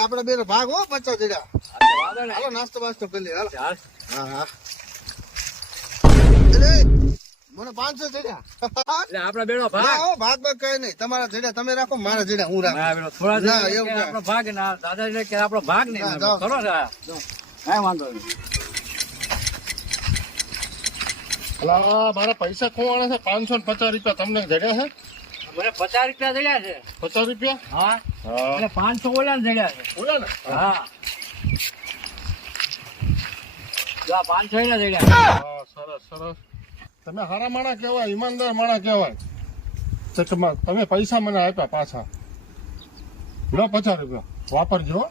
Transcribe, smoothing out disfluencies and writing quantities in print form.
આપડે બે ભાગ હો 50 જડ્યા. હાલો નાસ્તો બાસ્તો કરી લે. હાલો. હા. મને 500 જડ્યા. આપડા બેનો ભાગ ભાગ કઈ નહીં. તમારા જડ્યા તમે રાખો, મારા જડ્યા હું રાખું. થોડા ભાગ ના દાદા કે આપણો ભાગ નહીં કરો વાંધો નહીં. મારા પૈસા ખોવાણા છે 550 રૂપિયા તમને જડ્યા છે? મને 50 રૂપિયા જડ્યા છે. 50 રૂપિયા? હા. એટલે 500 ઓલા ને જડ્યા છે. ઓલા ને? હા. 500 ના જડ્યા. સરસ. તમે હારા માણા કહેવાય, ઈમાનદાર માણા કહેવાય. તમે પૈસા મને આપ્યા પાછા. લો 50 રૂપિયા વાપરજો.